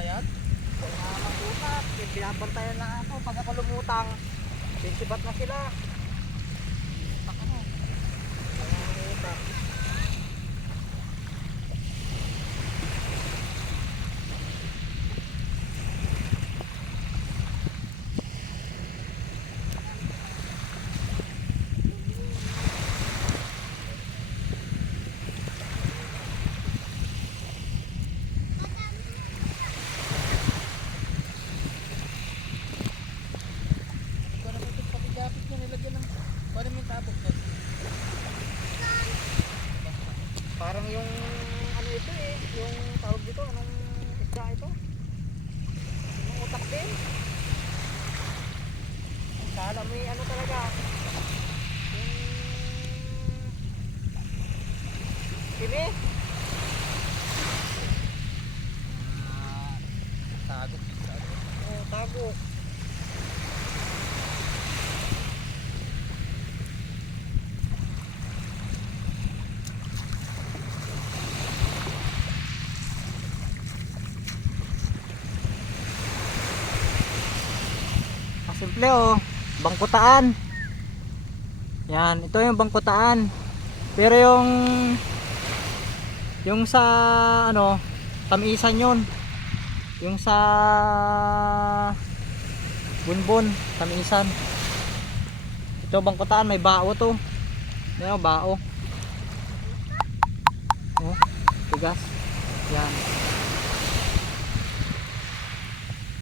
Payat? Kaya magulat. Binabantayan lang ako. Pag ako lumutang, sisibat na sila. Taka na. Kaya magulat. Ikaw naman ito pakigapit niya, nilagyan ng... Paano may tabok doon? Parang yung ano ito eh. Yung tawag dito. Anong isda ito? Yung utak din. Kala may ano talaga. Yung... Sini? Tagok. Oh, tago. Simple oh, bangkutaan. Yan, ito yung bangkutaan. Pero yung sa ano, tamisan yun. Yung sa bunbon, tamisan. Ito bangkutaan, may bao to. May bao. Oh, tigas. Yan.